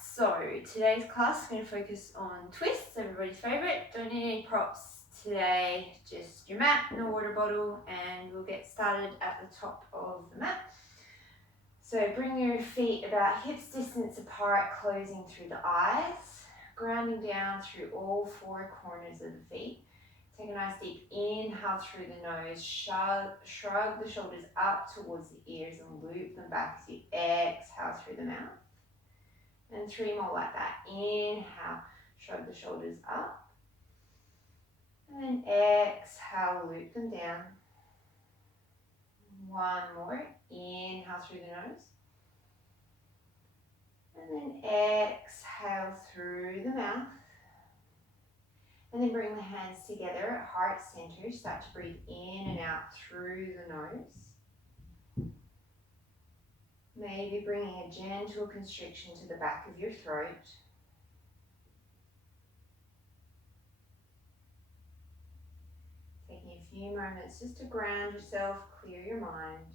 so today's class I'm going to focus on twists, everybody's favourite. Don't need any props today, just your mat and a water bottle, and we'll get started at the top of the mat. So bring your feet about hips distance apart, closing through the eyes, grounding down through all four corners of the feet. Take a nice deep inhale through the nose, shrug the shoulders up towards the ears and loop them back as you exhale through the mouth. And three more like that. Inhale, shrug the shoulders up. And then exhale, loop them down. One more. Inhale through the nose. And then exhale through the mouth. And then bring the hands together at heart center. Start to breathe in and out through the nose. Maybe bringing a gentle constriction to the back of your throat. Taking a few moments just to ground yourself, clear your mind.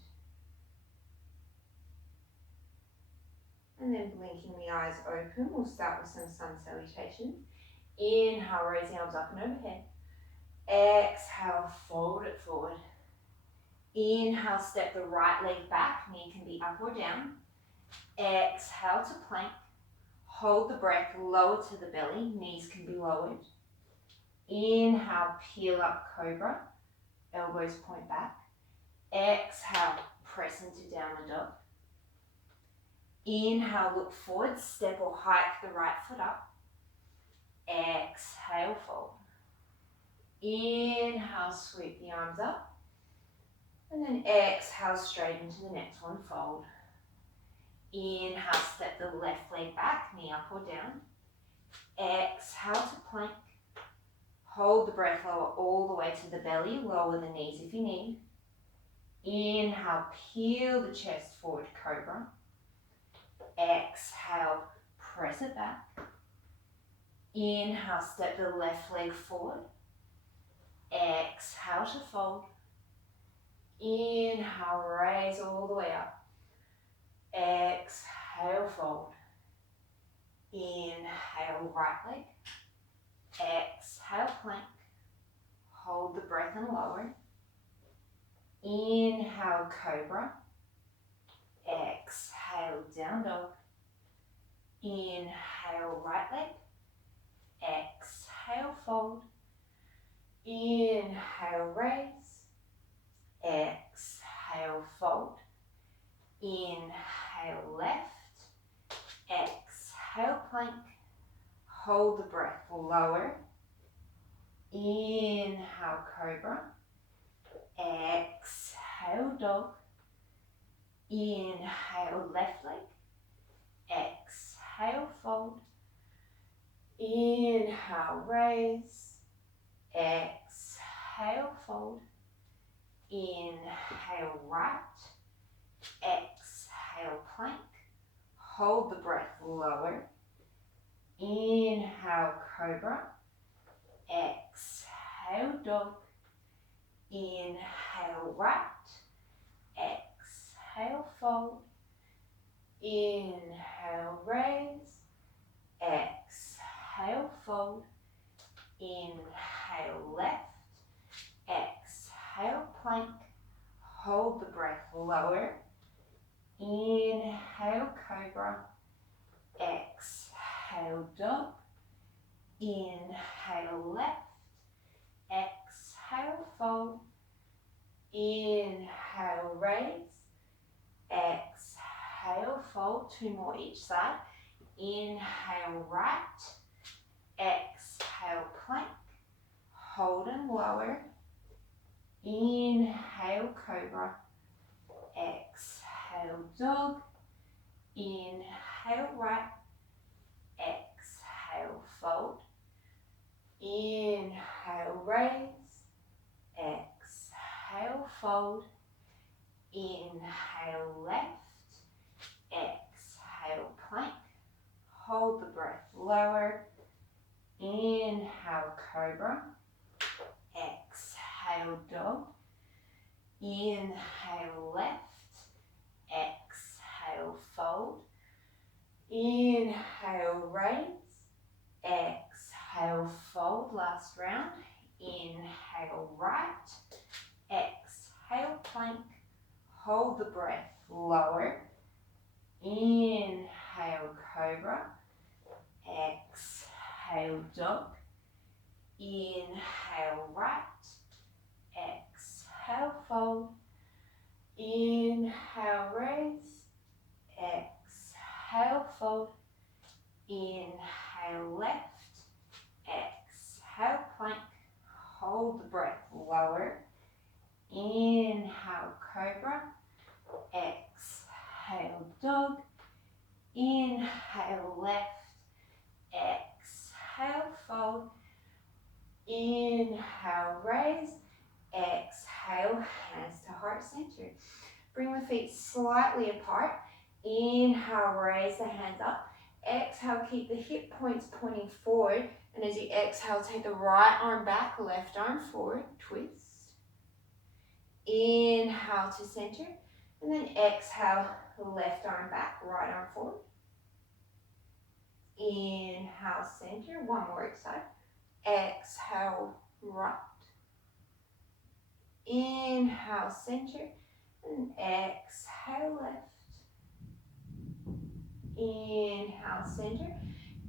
And then blinking the eyes open, we'll start with some sun salutations. Inhale, raise the arms up and overhead. Exhale, fold it forward. Inhale, step the right leg back, knee can be up or down. Exhale to plank. Hold the breath, lower to the belly, knees can be lowered. Inhale, peel up cobra, elbows point back. Exhale, press into downward dog. Inhale, look forward, step or hike the right foot up. Exhale, fold. Inhale, sweep the arms up. And then exhale, straight into the next one, fold. Inhale, step the left leg back, knee up or down. Exhale to plank. Hold the breath, lower all the way to the belly, lower the knees if you need. Inhale, peel the chest forward, cobra. Exhale, press it back. Inhale, step the left leg forward. Exhale to fold. Inhale, raise all the way up. Exhale, fold. Inhale, right leg. Exhale, plank. Hold the breath and lower. Inhale, cobra. Exhale, down dog. Inhale, right leg. Exhale, fold. Inhale, raise. Exhale, fold. Inhale, left. Exhale, plank. Hold the breath, lower. Inhale, cobra. Exhale, dog. Inhale, left leg. Exhale, fold. Inhale, raise. Exhale, fold. Inhale, right. Exhale, plank. Hold the breath, lower. Inhale, cobra. Exhale, dog. Inhale, right. Exhale, fold. Inhale, raise. Exhale, fold. Inhale, left. Exhale, plank. Hold the breath, lower. Inhale, cobra. Exhale, dog. Inhale, left. Exhale, fold. Inhale, raise. Exhale, fold. Two more each side. Inhale, right. Exhale, plank. Hold and lower. Inhale, cobra. Exhale, dog. Inhale, right. Exhale, fold. Inhale, raise. Exhale, fold. Inhale, left. Exhale, plank. Hold the breath, lower. Inhale, cobra. Exhale, dog. Inhale, left. Exhale, fold. Inhale, raise, exhale, fold, last round. Inhale, right, exhale, plank, hold the breath, lower, inhale, cobra, exhale, dog, inhale, right, exhale, fold, inhale, raise, exhale, fold, inhale, left, exhale, plank, hold the breath, lower, inhale, cobra, exhale, dog, inhale, left, exhale, fold, inhale, raise, exhale, hands to heart center. Bring the feet slightly apart. Inhale, raise the hands up. Exhale, keep the hip points pointing forward. And as you exhale, take the right arm back, left arm forward, twist. Inhale to center. And then exhale, left arm back, right arm forward. Inhale, center. One more each side. Exhale, right. Inhale, center. And exhale, left. Inhale, center.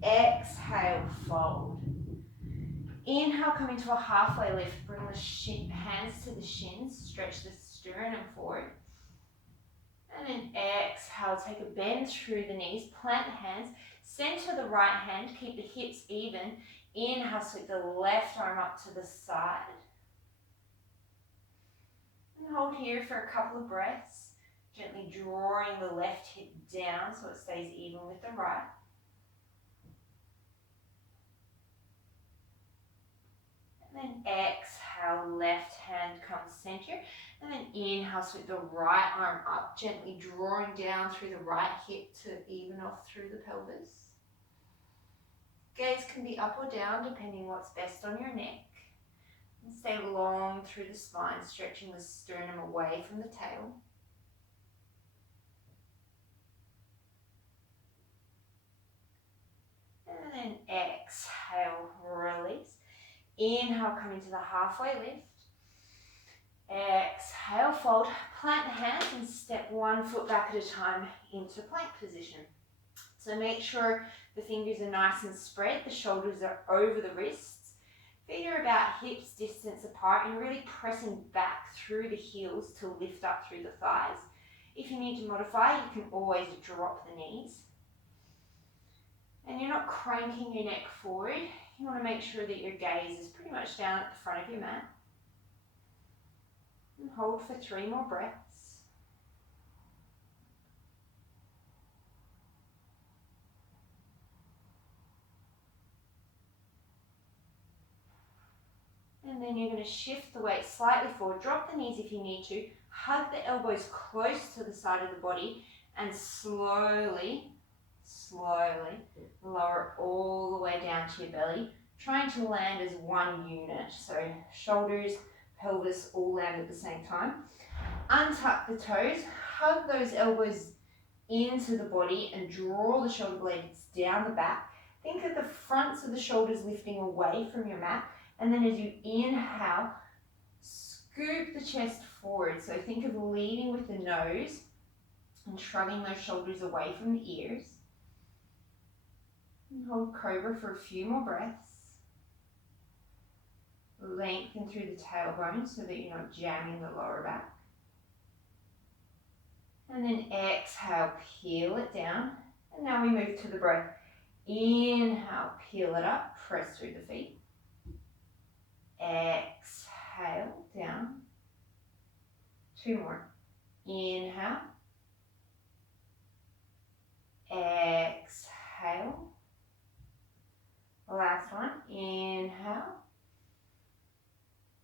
Exhale, fold. Inhale, come into a halfway lift. Bring the hands to the shins. Stretch the sternum forward. And then exhale, take a bend through the knees. Plant the hands. Center the right hand. Keep the hips even. Inhale, sweep the left arm up to the side. And hold here for a couple of breaths. Gently drawing the left hip down so it stays even with the right. And then exhale, left hand comes center. And then inhale, sweep the right arm up, gently drawing down through the right hip to even off through the pelvis. Gaze can be up or down depending what's best on your neck. And stay long through the spine, stretching the sternum away from the tail. And then exhale, release. Inhale, come into the halfway lift. Exhale, fold. Plant the hands and step one foot back at a time into plank position. So make sure the fingers are nice and spread. The shoulders are over the wrists. Feet are about hips distance apart and really pressing back through the heels to lift up through the thighs. If you need to modify, you can always drop the knees. And you're not cranking your neck forward. You want to make sure that your gaze is pretty much down at the front of your mat. And hold for 3 more breaths. And then you're going to shift the weight slightly forward. Drop the knees if you need to. Hug the elbows close to the side of the body and slowly lower all the way down to your belly, trying to land as one unit. So shoulders, pelvis all land at the same time. Untuck the toes, hug those elbows into the body and draw the shoulder blades down the back. Think of the fronts of the shoulders lifting away from your mat, and then as you inhale, scoop the chest forward. So think of leading with the nose and shrugging those shoulders away from the ears. And hold cobra for a few more breaths. Lengthen through the tailbone so that you're not jamming the lower back. And then exhale, peel it down. And now we move to the breath. Inhale, peel it up, press through the feet. Exhale, down. 2 more. Inhale. Exhale. Last one. Inhale.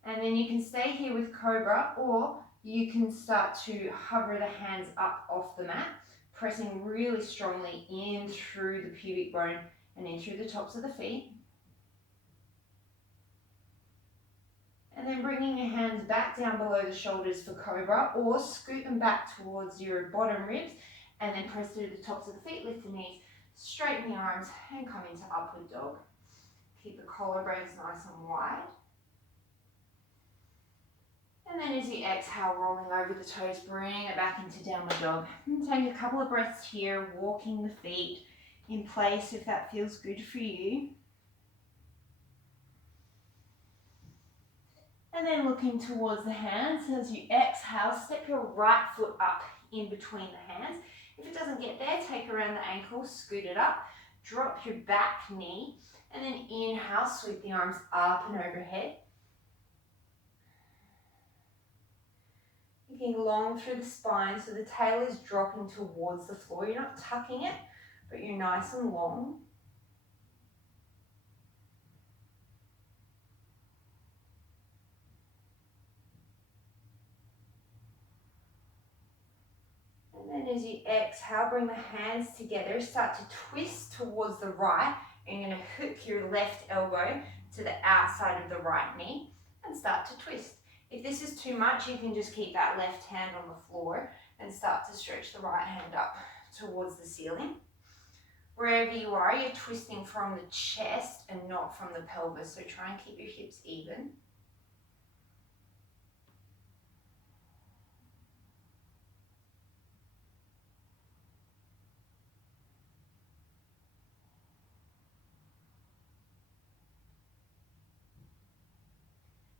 And then you can stay here with cobra, or you can start to hover the hands up off the mat, pressing really strongly in through the pubic bone and in through the tops of the feet. And then bringing your hands back down below the shoulders for cobra, or scoot them back towards your bottom ribs and then press through the tops of the feet, lift the knees. Straighten the arms and come into upward dog. Keep the collarbones nice and wide. And then as you exhale, rolling over the toes, bring it back into downward dog. And take a couple of breaths here, walking the feet in place if that feels good for you. And then looking towards the hands. As you exhale, step your right foot up in between the hands. If it doesn't get there, take around the ankle, scoot it up, drop your back knee, and then inhale, sweep the arms up and overhead. Looking long through the spine, so the tail is dropping towards the floor. You're not tucking it, but you're nice and long. And then as you exhale, bring the hands together, start to twist towards the right. And you're going to hook your left elbow to the outside of the right knee and start to twist. If this is too much, you can just keep that left hand on the floor and start to stretch the right hand up towards the ceiling. Wherever you are, you're twisting from the chest and not from the pelvis, so try and keep your hips even.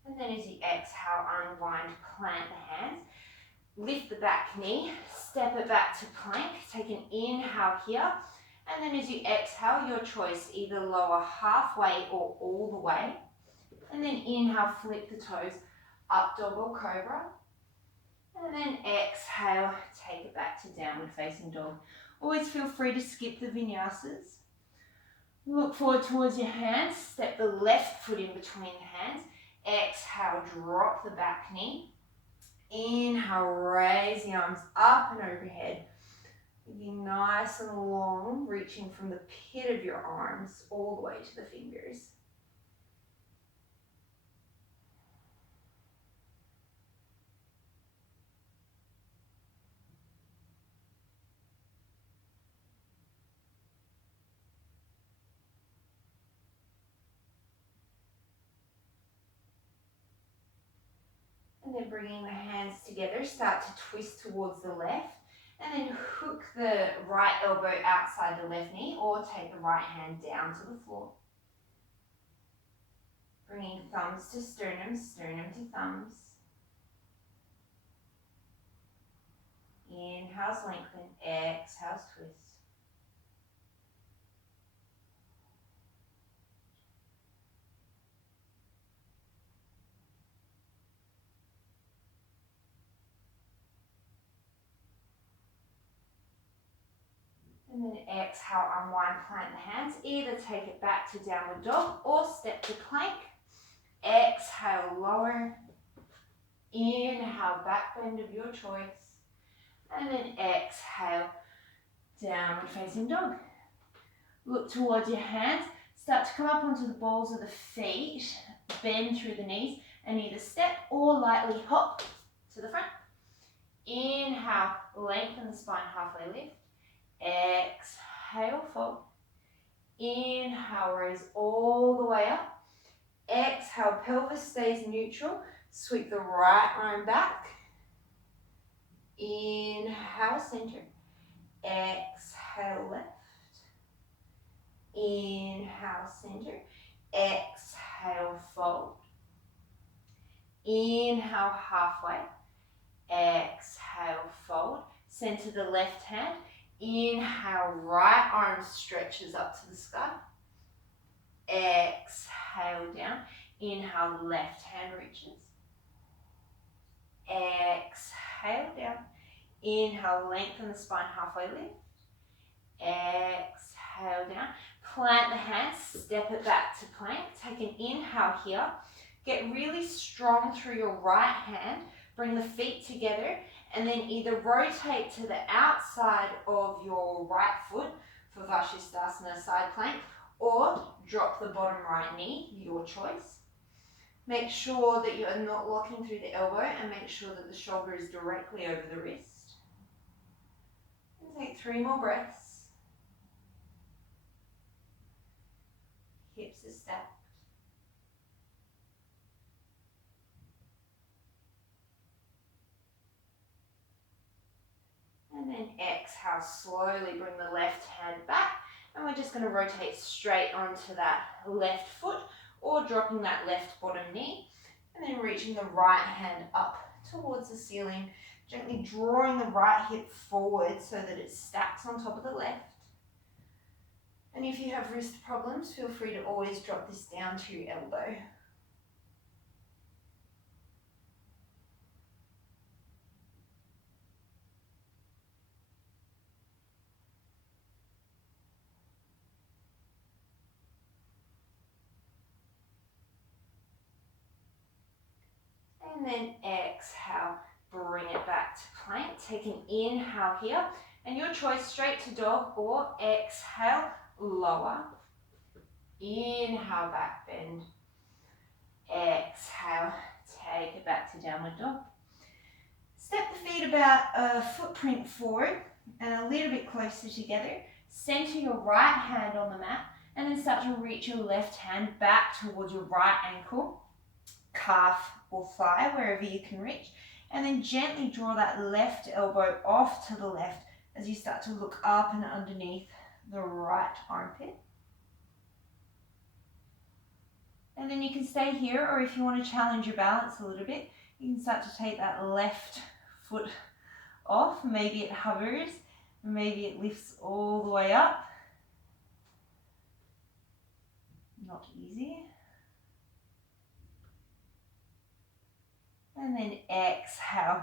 And then as you exhale, unwind, plant the hands. Lift the back knee, step it back to plank. Take an inhale here. And then as you exhale, your choice, either lower halfway or all the way. And then inhale, flip the toes, up dog or cobra. And then exhale, take it back to downward facing dog. Always feel free to skip the vinyasas. Look forward towards your hands. Step the left foot in between the hands. Exhale, drop the back knee. Inhale, raise the arms up and overhead. Looking nice and long, reaching from the pit of your arms all the way to the fingers. And then bringing the hands together, start to twist towards the left. And then hook the right elbow outside the left knee or take the right hand down to the floor. Bringing thumbs to sternum, sternum to thumbs. Inhales, lengthen. Exhales, twist. And then exhale, unwind, plant the hands. Either take it back to downward dog or step to plank. Exhale, lower. Inhale, back bend of your choice. And then exhale, downward facing dog. Look towards your hands. Start to come up onto the balls of the feet. Bend through the knees and either step or lightly hop to the front. Inhale, lengthen the spine, halfway lift. Exhale, fold. Inhale, raise all the way up. Exhale, pelvis stays neutral. Sweep the right arm back. Inhale, center. Exhale, left. Inhale, center. Exhale, fold. Inhale, halfway. Exhale, fold. Center the left hand. Inhale, right arm stretches up to the sky. Exhale, down. Inhale, left hand reaches. Exhale, down. Inhale, lengthen the spine, halfway lift. Exhale, down. Plant the hands, step it back to plank. Take an inhale here. Get really strong through your right hand. Bring the feet together and then either rotate to the outside of your right foot for Vashisthasana side plank or drop the bottom right knee, your choice. Make sure that you are not locking through the elbow and make sure that the shoulder is directly over the wrist. And take 3 more breaths. hips are stacked. And then exhale, slowly bring the left hand back. And we're just going to rotate straight onto that left foot or dropping that left bottom knee. And then reaching the right hand up towards the ceiling, gently drawing the right hip forward so that it stacks on top of the left. And if you have wrist problems, feel free to always drop this down to your elbow. And then exhale, bring it back to plank. Take an inhale here. And your choice, straight to dog or exhale, lower. Inhale, back bend. Exhale, take it back to downward dog. Step the feet about a footprint forward and a little bit closer together. Center your right hand on the mat and then start to reach your left hand back towards your right ankle, calf or thigh, wherever you can reach. And then gently draw that left elbow off to the left as you start to look up and underneath the right armpit. And then you can stay here, or if you want to challenge your balance a little bit, you can start to take that left foot off. Maybe it hovers, maybe it lifts all the way up. Not easy. And then exhale,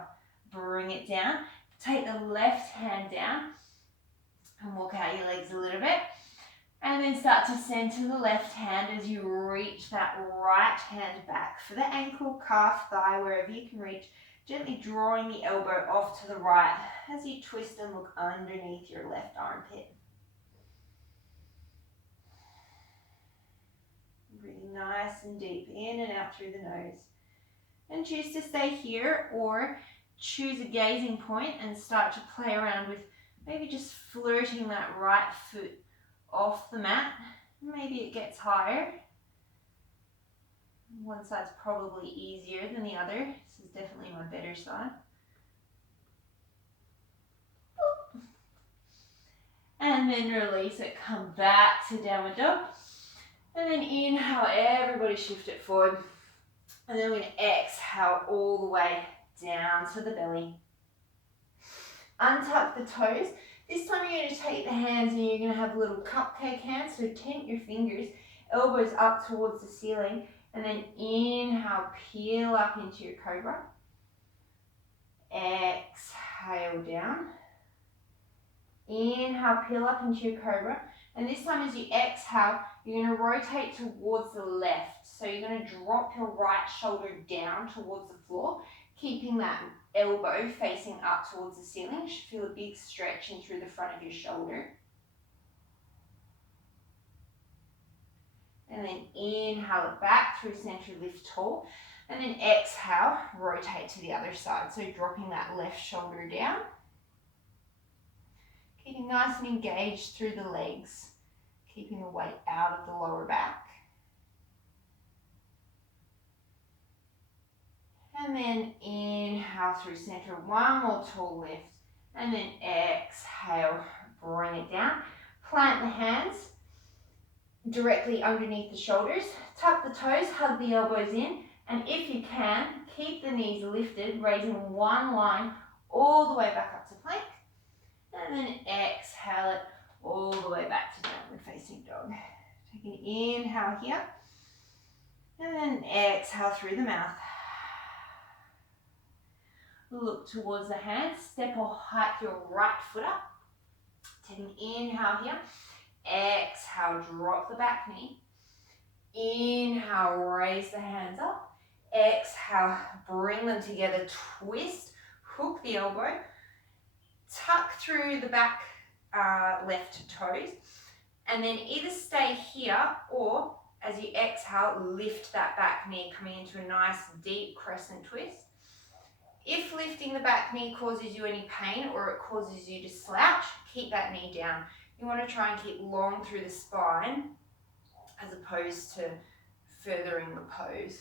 bring it down. Take the left hand down and walk out your legs a little bit. And then start to center the left hand as you reach that right hand back for the ankle, calf, thigh, wherever you can reach. Gently drawing the elbow off to the right as you twist and look underneath your left armpit. Breathing nice and deep in and out through the nose. And choose to stay here or choose a gazing point and start to play around with maybe just flirting that right foot off the mat. Maybe it gets higher. One side's probably easier than the other. This is definitely my better side. And then release it, come back to downward dog. And then inhale, everybody shift it forward. And then we're going to exhale all the way down to the belly. Untuck the toes. This time you're going to take the hands and you're going to have little cupcake hands. So tent your fingers, elbows up towards the ceiling. And then inhale, peel up into your cobra. Exhale down. Inhale, peel up into your cobra. And this time as you exhale, you're going to rotate towards the left. So you're going to drop your right shoulder down towards the floor, keeping that elbow facing up towards the ceiling. You should feel a big stretch in through the front of your shoulder. And then inhale it back through center, lift tall. And then exhale, rotate to the other side. So dropping that left shoulder down. Keeping nice and engaged through the legs. Keeping the weight out of the lower back. And then inhale through center, one more tall lift. And then exhale, bring it down. Plant the hands directly underneath the shoulders. Tuck the toes, hug the elbows in. And if you can, keep the knees lifted, raising one line all the way back up to plank. And then exhale it all the way back to downward facing dog. Take an inhale here. And then exhale through the mouth. Look towards the hands. Step or hike your right foot up. Take an inhale here. Exhale, drop the back knee. Inhale, raise the hands up. Exhale, bring them together, twist, hook the elbow. Tuck through the back left toes. And then either stay here or as you exhale, lift that back knee, coming into a nice deep crescent twist. If lifting the back knee causes you any pain or it causes you to slouch, keep that knee down. You want to try and keep long through the spine as opposed to furthering the pose.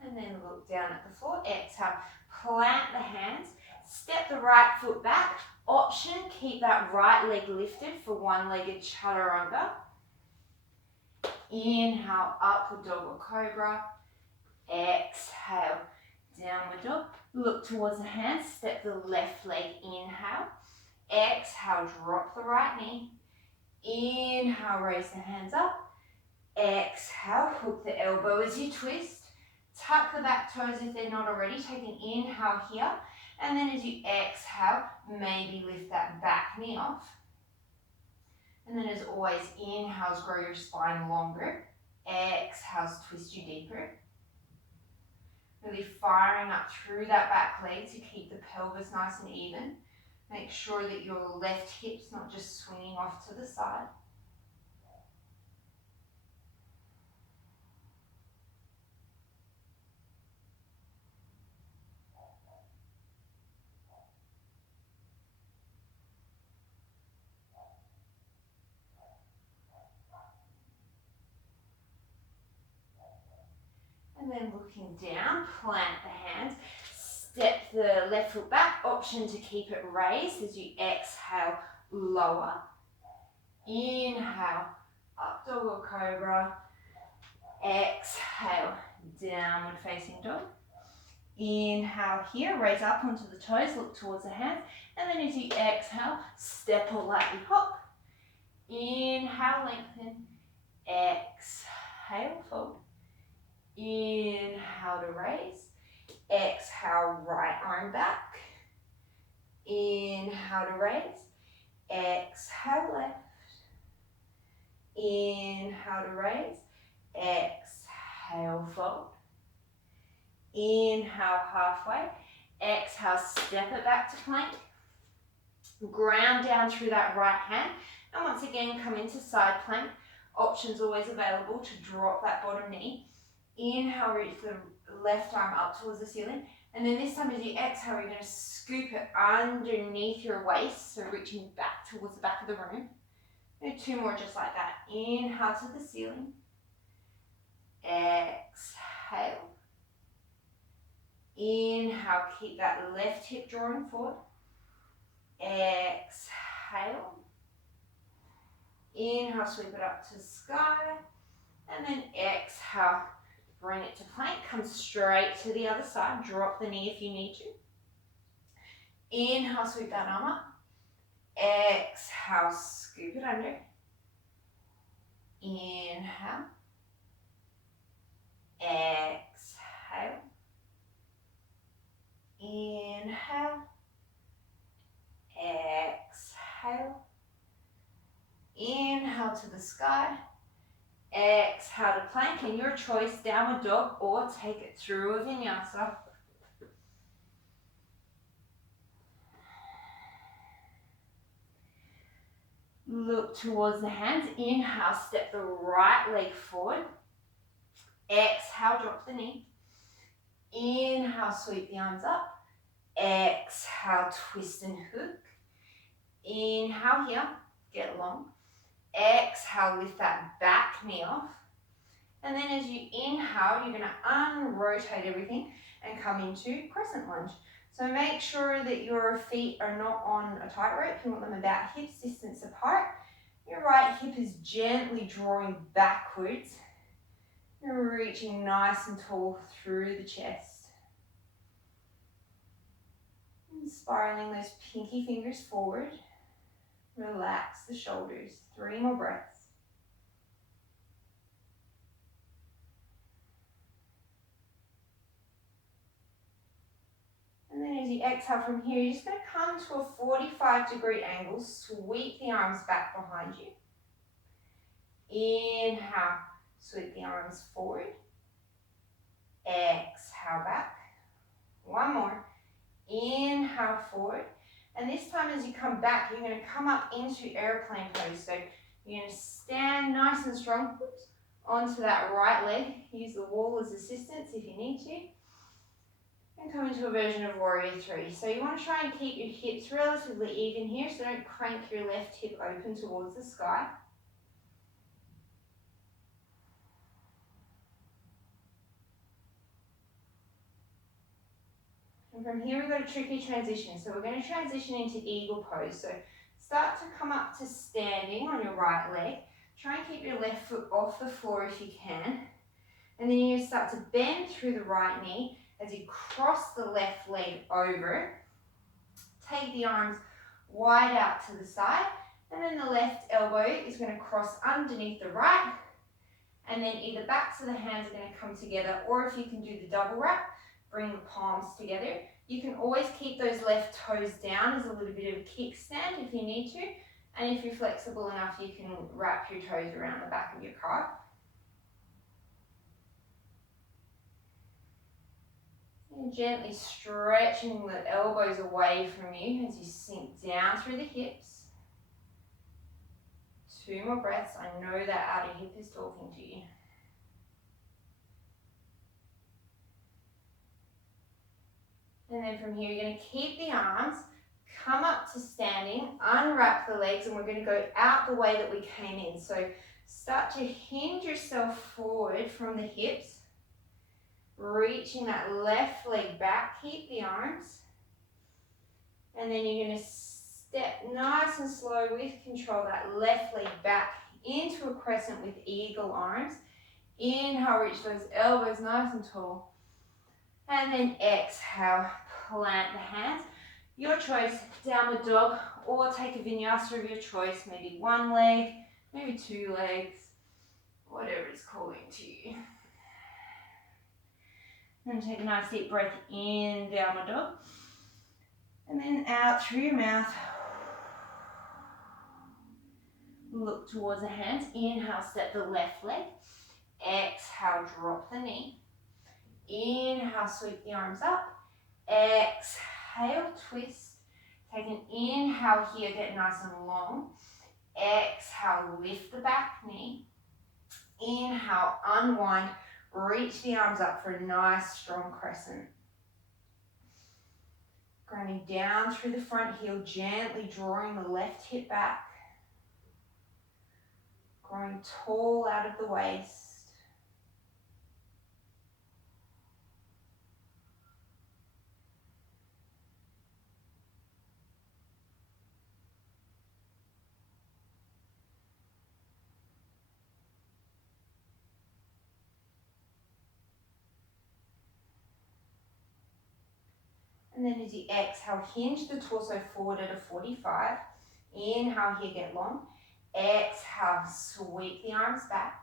And then look down at the floor. Exhale, plant the hands, step the right foot back. Option, keep that right leg lifted for one-legged chaturanga. Inhale, upward dog or cobra. Exhale, downward dog. Look towards the hands, step the left leg, inhale. Exhale, drop the right knee. Inhale, raise the hands up. Exhale, hook the elbow as you twist. Tuck the back toes if they're not already. Take an inhale here. And then as you exhale, maybe lift that back knee off. And then as always, inhales, grow your spine longer. Exhales, twist you deeper. Really firing up through that back leg to keep the pelvis nice and even. Make sure that your left hip's not just swinging off to the side. And then looking down, plant the hands, step the left foot back, option to keep it raised as you exhale, lower. Inhale, up dog or cobra. Exhale, downward facing dog. Inhale here, raise up onto the toes, look towards the hands. And then as you exhale, step or lightly hop. Inhale, lengthen. Exhale, fold. Inhale to raise. Exhale, right arm back. Inhale to raise. Exhale, left. Inhale to raise. Exhale, fold. Inhale, halfway. Exhale, step it back to plank. Ground down through that right hand. And once again, come into side plank. Options always available to drop that bottom knee. Inhale, reach the left arm up towards the ceiling. And then this time as you exhale, you're going to scoop it underneath your waist. So reaching back towards the back of the room. Do two more just like that. Inhale to the ceiling. Exhale. Inhale, keep that left hip drawing forward. Exhale. Inhale, sweep it up to sky. And then exhale, bring it to plank. Come straight to the other side. Drop the knee if you need to. Inhale, sweep that arm up. Exhale, scoop it under. Inhale. Exhale. Inhale. Exhale. Inhale to the sky. Exhale to plank, and your choice, downward dog or take it through a vinyasa. Look towards the hands. Inhale, step the right leg forward. Exhale, drop the knee. Inhale, sweep the arms up. Exhale, twist and hook. Inhale here, get long. Exhale, lift that back knee off. And then as you inhale, you're going to unrotate everything and come into crescent lunge. So make sure that your feet are not on a tight rope. You want them about hips distance apart. Your right hip is gently drawing backwards. You're reaching nice and tall through the chest. And spiraling those pinky fingers forward. Relax the shoulders. 3 more breaths. And then as you exhale from here, you're just going to come to a 45-degree angle. Sweep the arms back behind you. Inhale, sweep the arms forward. Exhale back. 1 more. Inhale forward. And this time as you come back, you're going to come up into airplane pose. So You're going to stand nice and strong onto that right leg. Use the wall as assistance if you need to. And come into a version of warrior three. So you want to try and keep your hips relatively even here, so don't crank your left hip open towards the sky. And from here we've got a tricky transition. So we're going to transition into eagle pose. So start to come up to standing on your right leg. Try and keep your left foot off the floor if you can. And then you start to bend through the right knee as you cross the left leg over. Take the arms wide out to the side, and then the left elbow is going to cross underneath the right, and then either backs of the hands are going to come together, or if you can do the double wrap, bring the palms together. You can always keep those left toes down as a little bit of a kickstand if you need to, and if you're flexible enough, you can wrap your toes around the back of your calf. And gently stretching the elbows away from you as you sink down through the hips. 2 more breaths. I know that outer hip is talking to you. And then from here, you're going to keep the arms, come up to standing, unwrap the legs, and we're going to go out the way that we came in. So start to hinge yourself forward from the hips. Reaching that left leg back, keep the arms. And then you're going to step nice and slow with control that left leg back into a crescent with eagle arms. Inhale, reach those elbows nice and tall. And then exhale, plant the hands. Your choice, downward dog, or take a vinyasa of your choice. Maybe 1 leg, maybe 2 legs, whatever it's calling to you. And take a nice deep breath in, downward dog. And then out through your mouth. Look towards the hands. Inhale, step the left leg. Exhale, drop the knee. Inhale, sweep the arms up. Exhale, twist. Take an inhale here, get nice and long. Exhale, lift the back knee. Inhale, unwind. Reach the arms up for a nice strong crescent. Grounding down through the front heel, gently drawing the left hip back. Growing tall out of the waist. And then as you exhale, hinge the torso forward at a 45. Inhale here, get long. Exhale, sweep the arms back.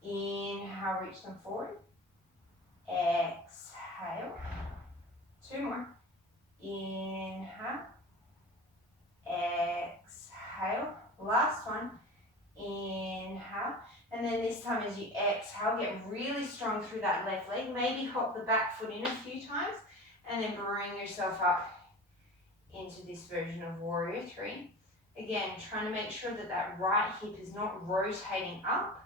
Inhale, reach them forward. Exhale. 2 more. Inhale. Exhale. Last one. Inhale. And then this time as you exhale, get really strong through that left leg. Maybe hop the back foot in a few times. And then bring yourself up into this version of warrior three. Again, trying to make sure that that right hip is not rotating up.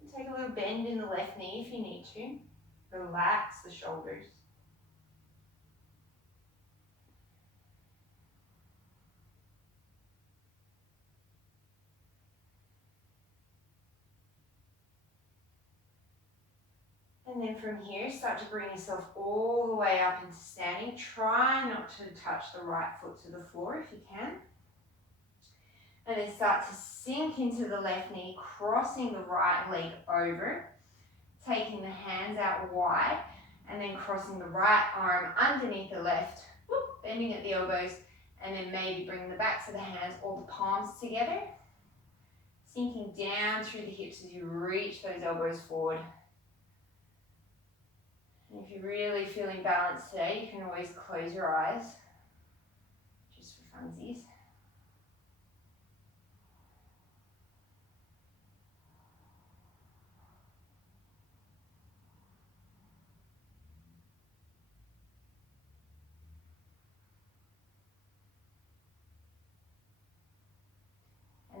And take a little bend in the left knee if you need to. Relax the shoulders. And then from here, start to bring yourself all the way up into standing. Try not to touch the right foot to the floor if you can. And then start to sink into the left knee, crossing the right leg over. Taking the hands out wide, and then crossing the right arm underneath the left. Whoop, bending at the elbows, and then maybe bring the backs of the hands or the palms together. Sinking down through the hips as you reach those elbows forward. And if you're really feeling balanced today, you can always close your eyes, just for funsies.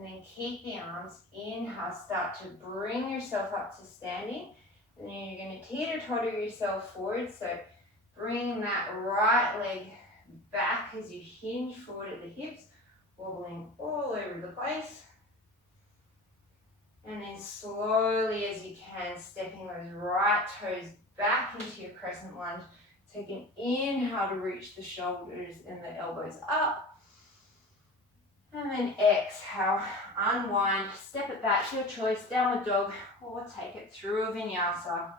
and then keep the arms. Inhale, start to bring yourself up to standing, and then you're going to teeter-totter yourself forward, so bring that right leg back as you hinge forward at the hips, wobbling all over the place. And then slowly as you can, stepping those right toes back into your crescent lunge. Take an inhale to reach the shoulders and the elbows up. And then exhale, unwind, step it back to your choice, downward dog, or take it through a vinyasa.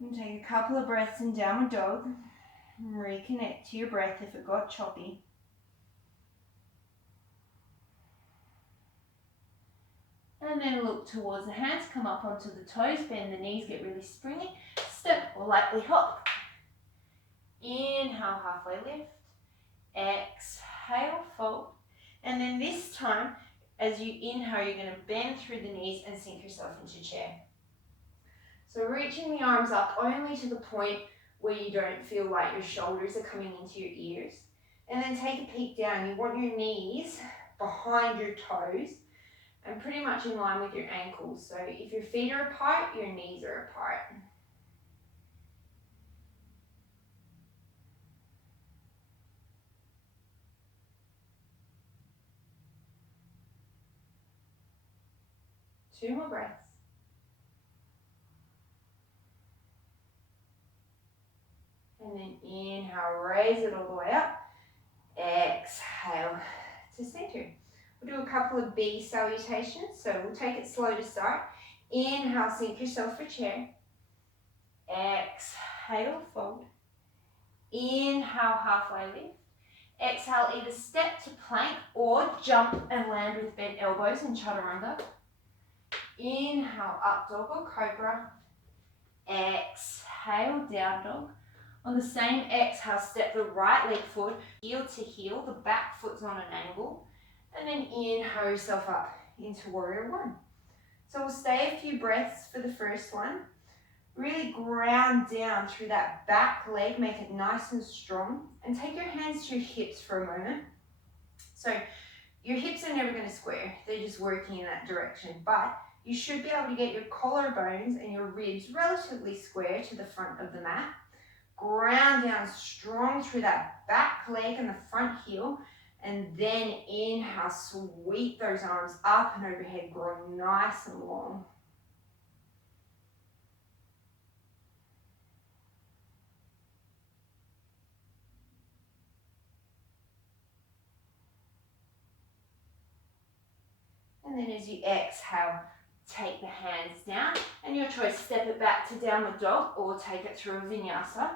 And take a couple of breaths in downward dog. Reconnect to your breath if it got choppy. And then look towards the hands, come up onto the toes, bend the knees, get really springy. Step or lightly hop. Inhale, halfway lift. Exhale, fold. And then this time, as you inhale, you're going to bend through the knees and sink yourself into chair. So reaching the arms up only to the point where you don't feel like your shoulders are coming into your ears. And then take a peek down. You want your knees behind your toes and pretty much in line with your ankles. So if your feet are apart, your knees are apart. Two more breaths. And then inhale, raise it all the way up. Exhale to center. We'll do a couple of B salutations. So we'll take it slow to start. Inhale, sink yourself for chair. Exhale, fold. Inhale, halfway lift. Exhale, either step to plank or jump and land with bent elbows in chaturanga. Inhale, up dog or cobra. Exhale, down dog. On the same exhale, step the right leg forward, heel to heel, the back foot's on an angle, and then inhale yourself up into warrior one. So we'll stay a few breaths for the first one. Really ground down through that back leg, make it nice and strong, and take your hands to your hips for a moment. So your hips are never going to square, they're just working in that direction, but you should be able to get your collarbones and your ribs relatively square to the front of the mat. Ground down strong through that back leg and the front heel, and then inhale, sweep those arms up and overhead, growing nice and long. And then as you exhale, take the hands down, and your choice, step it back to downward dog or take it through a vinyasa.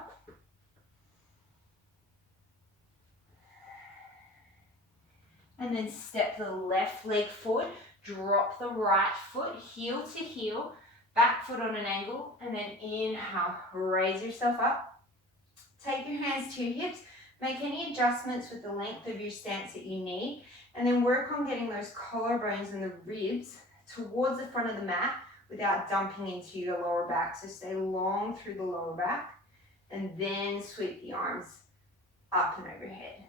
And then step the left leg forward, drop the right foot, heel to heel, back foot on an angle, and then inhale, raise yourself up. Take your hands to your hips, make any adjustments with the length of your stance that you need, and then work on getting those collarbones and the ribs towards the front of the mat without dumping into your lower back. So stay long through the lower back, and then sweep the arms up and overhead.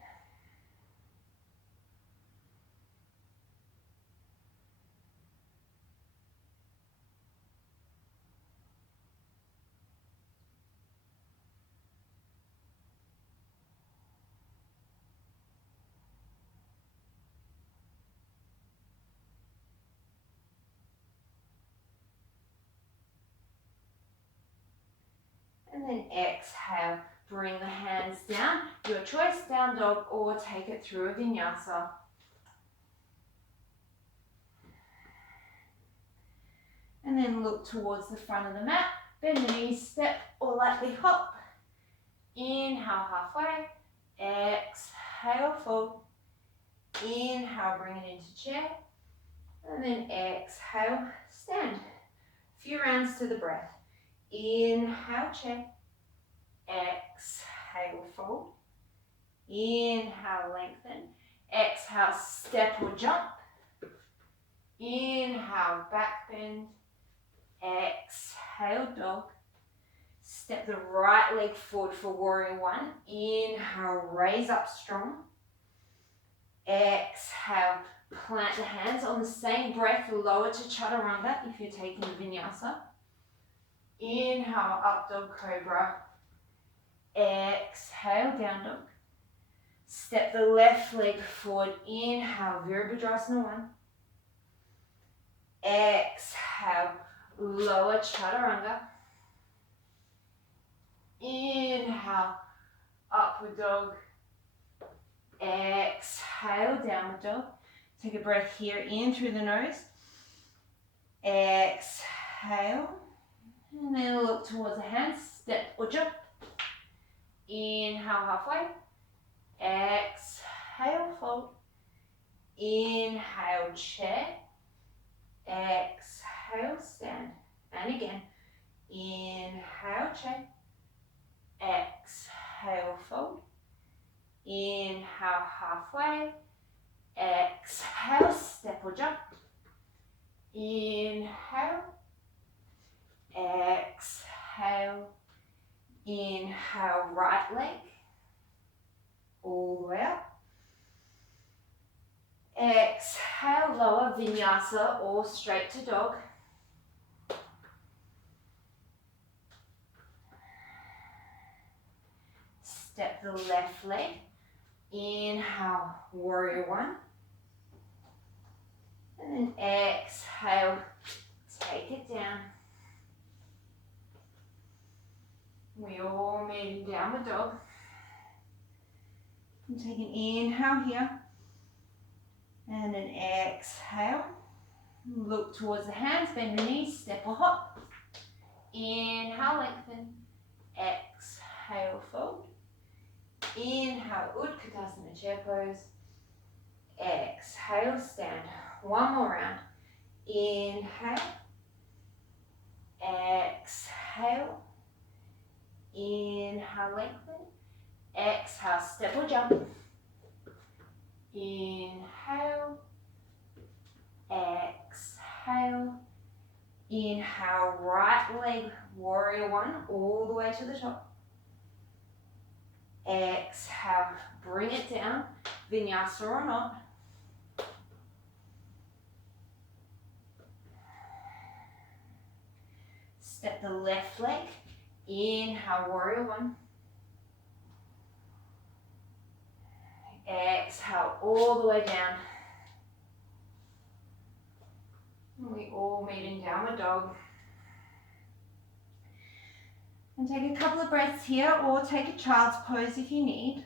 And then exhale, bring the hands down. Your choice, down dog or take it through a vinyasa. And then look towards the front of the mat. Bend the knees, step or lightly hop. Inhale, halfway. Exhale, fold. Inhale, bring it into chair. And then exhale, stand. A few rounds to the breath. Inhale, chair. Exhale, fold. Inhale, lengthen. Exhale, step or jump. Inhale, back bend. Exhale, dog. Step the right leg forward for warrior one. Inhale, raise up strong. Exhale, plant the hands. On the same breath, lower to chaturanga if you're taking vinyasa. Inhale, up dog cobra. Exhale, down dog. Step the left leg forward. Inhale, Virabhadrasana 1. Exhale, lower chaturanga. Inhale, upward dog. Exhale, downward dog. Take a breath here in through the nose. Exhale. And then look towards the hands. Step ujja. Inhale, halfway. Exhale, fold. Inhale, chair. Exhale, stand. And again. Inhale, chair. Exhale, fold. Inhale, halfway. Exhale, step or jump. Inhale. Exhale. Inhale, right leg. All the way up. Exhale, lower vinyasa or straight to dog. Step the left leg. Inhale, warrior one. And then exhale, take it down. We all meet in downward dog. And take an inhale here. And an exhale. Look towards the hands, bend the knees, step or hop. Inhale, lengthen. Exhale, fold. Inhale, Utkatasana, chair pose. Exhale, stand. One more round. Inhale. Exhale. Inhale, lengthen. Exhale, step or jump. Inhale. Exhale. Inhale, right leg, warrior one, all the way to the top. Exhale, bring it down, vinyasa or not. Step the left leg, inhale, warrior one. Exhale, all the way down. We all meet in downward dog. And take a couple of breaths here or take a child's pose if you need.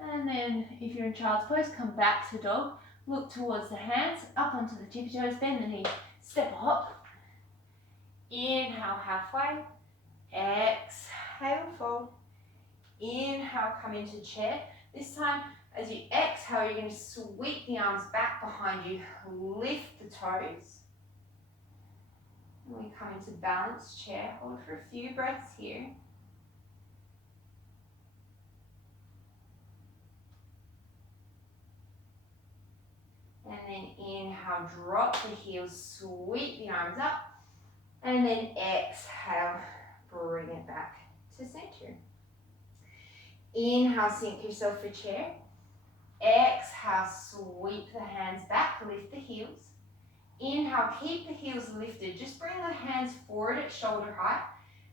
And then if you're in child's pose, come back to dog. Look towards the hands, up onto the tippy toes, bend the knee, step a hop. Inhale, halfway. Exhale, fold. Inhale, come into chair. This time, as you exhale, you're going to sweep the arms back behind you, lift the toes. And we come into balanced chair. Hold for a few breaths here. And then inhale, drop the heels, sweep the arms up. And then exhale, bring it back to center. Inhale, sink yourself for chair. Exhale, sweep the hands back, lift the heels. Inhale, keep the heels lifted. Just bring the hands forward at shoulder height.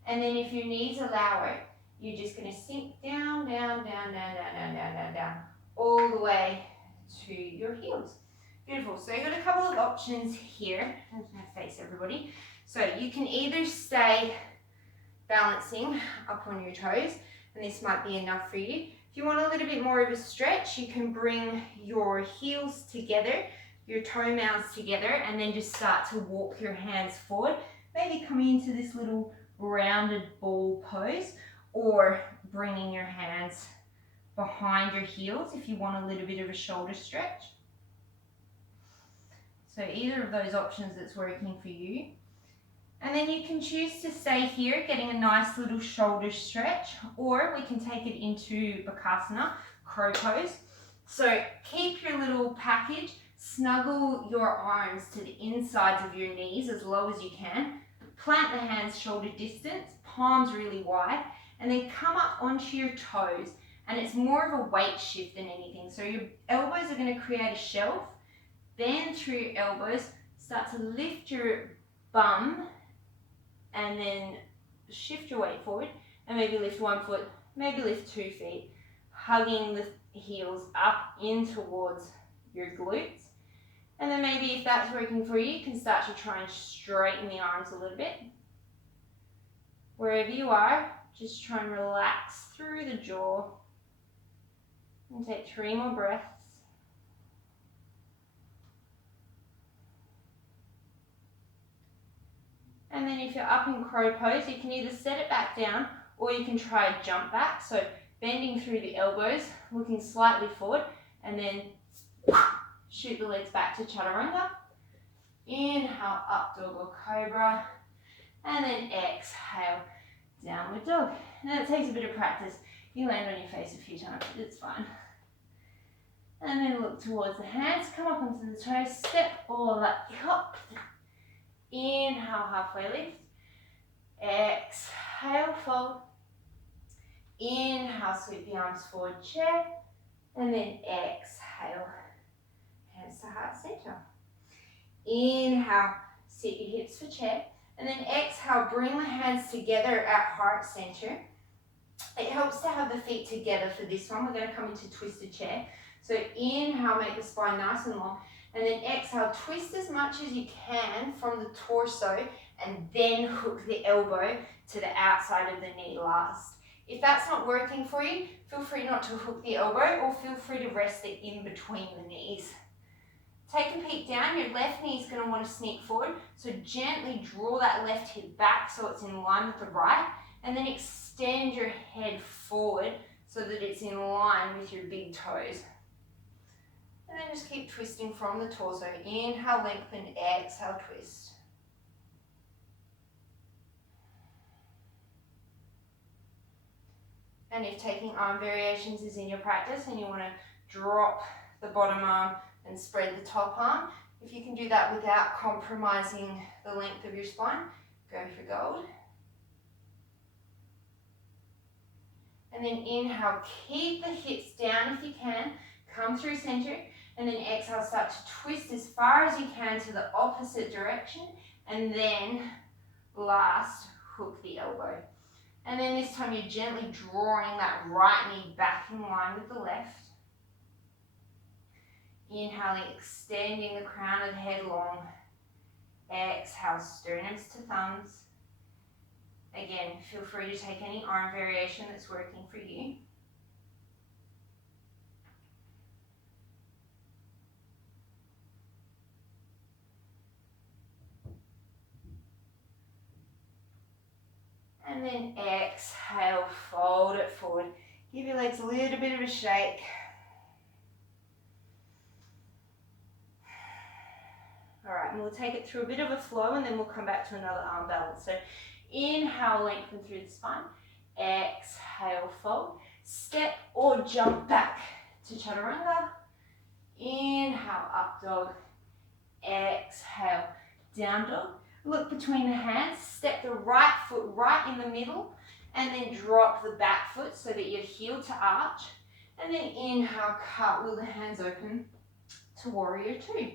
And then if your knees allow it, you're just going to sink down, down, down, down, down, down, down, down, down, all the way to your heels. Beautiful. So you've got a couple of options here. I'm going to face everybody. So you can either stay balancing up on your toes, and this might be enough for you. If you want a little bit more of a stretch, you can bring your heels together, your toenails together, and then just start to walk your hands forward. Maybe coming into this little rounded ball pose, or bringing your hands behind your heels if you want a little bit of a shoulder stretch. So either of those options that's working for you. And then you can choose to stay here, getting a nice little shoulder stretch, or we can take it into Bakasana, crow pose. So keep your little package, snuggle your arms to the insides of your knees as low as you can. Plant the hands shoulder distance, palms really wide, and then come up onto your toes. And it's more of a weight shift than anything. So your elbows are going to create a shelf. Bend through your elbows, start to lift your bum, and then shift your weight forward, and maybe lift one foot, maybe lift 2 feet, hugging the heels up in towards your glutes. And then maybe if that's working for you, you can start to try and straighten the arms a little bit. Wherever you are, just try and relax through the jaw. And take 3 more breaths. And then if you're up in crow pose, you can either set it back down or you can try a jump back. So bending through the elbows, looking slightly forward, and then shoot the legs back to chaturanga. Inhale, up dog or cobra. And then exhale, downward dog. Now it takes a bit of practice. You land on your face a few times, it's fine. And then look towards the hands, come up onto the toes, step all up, hop. Inhale, halfway lift. Exhale, fold. Inhale, sweep the arms forward, chair. And then exhale, hands to heart center. Inhale, sit your hips for chair. And then exhale, bring the hands together at heart center. It helps to have the feet together for this one. We're going to come into twisted chair. So inhale, make the spine nice and long. And then exhale, twist as much as you can from the torso and then hook the elbow to the outside of the knee last. If that's not working for you, feel free not to hook the elbow or feel free to rest it in between the knees. Take a peek down, your left knee is going to want to sneak forward, so gently draw that left hip back so it's in line with the right, and then extend your head forward so that it's in line with your big toes. And then just keep twisting from the torso. Inhale, lengthen, exhale, twist. And if taking arm variations is in your practice and you want to drop the bottom arm and spread the top arm, if you can do that without compromising the length of your spine, go for gold. And then inhale, keep the hips down if you can, come through center, and then exhale, start to twist as far as you can to the opposite direction, and then last, hook the elbow. And then this time you're gently drawing that right knee back in line with the left. Inhaling, extending the crown of the head long. Exhale, sternums to thumbs. Again, feel free to take any arm variation that's working for you. And then exhale, fold it forward. Give your legs a little bit of a shake. All right, and we'll take it through a bit of a flow and then we'll come back to another arm balance. So inhale, lengthen through the spine. Exhale, fold. Step or jump back to chaturanga. Inhale, up dog. Exhale, down dog. Look between the hands, step the right foot right in the middle, and then drop the back foot so that you're heel to arch. And then inhale, cartwheel the hands open to warrior two.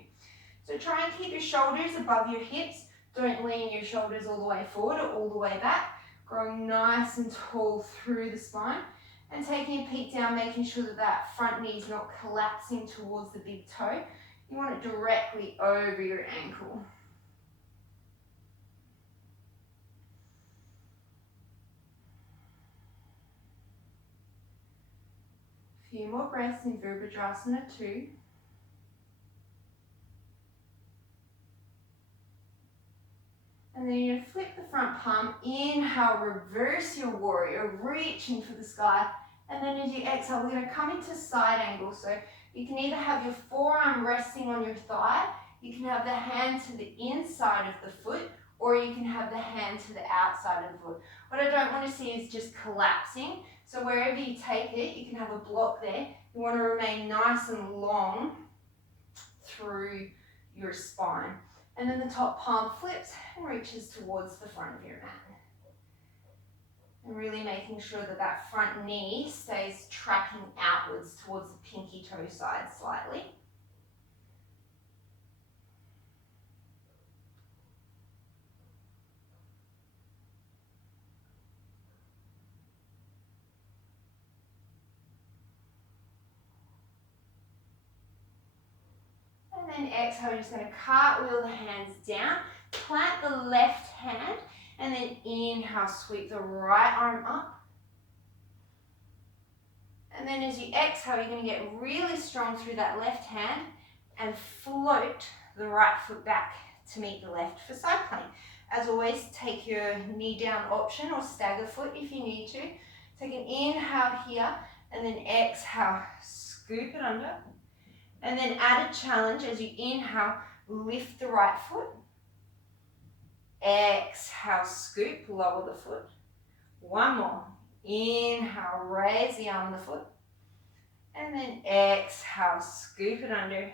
So try and keep your shoulders above your hips. Don't lean your shoulders all the way forward or all the way back. Growing nice and tall through the spine. And taking a peek down, making sure that that front knee is not collapsing towards the big toe. You want it directly over your ankle. Few more breaths in Virabhadrasana 2. And then you're going to flip the front palm. Inhale, reverse your warrior, reaching for the sky. And then as you exhale, we're going to come into side angle. So you can either have your forearm resting on your thigh, you can have the hand to the inside of the foot, or you can have the hand to the outside of the foot. What I don't want to see is just collapsing. So wherever you take it, you can have a block there. You want to remain nice and long through your spine. And then the top palm flips and reaches towards the front of your mat. And really making sure that that front knee stays tracking outwards towards the pinky toe side slightly. And then exhale, you're just going to cartwheel the hands down, plant the left hand, and then inhale, sweep the right arm up. And then as you exhale, you're going to get really strong through that left hand and float the right foot back to meet the left for side plank. As always, take your knee down option or stagger foot if you need to. Take an inhale here and then exhale, scoop it under. And then add a challenge as you inhale, lift the right foot. Exhale, scoop, lower the foot. One more. Inhale, raise the arm of the foot. And then exhale, scoop it under.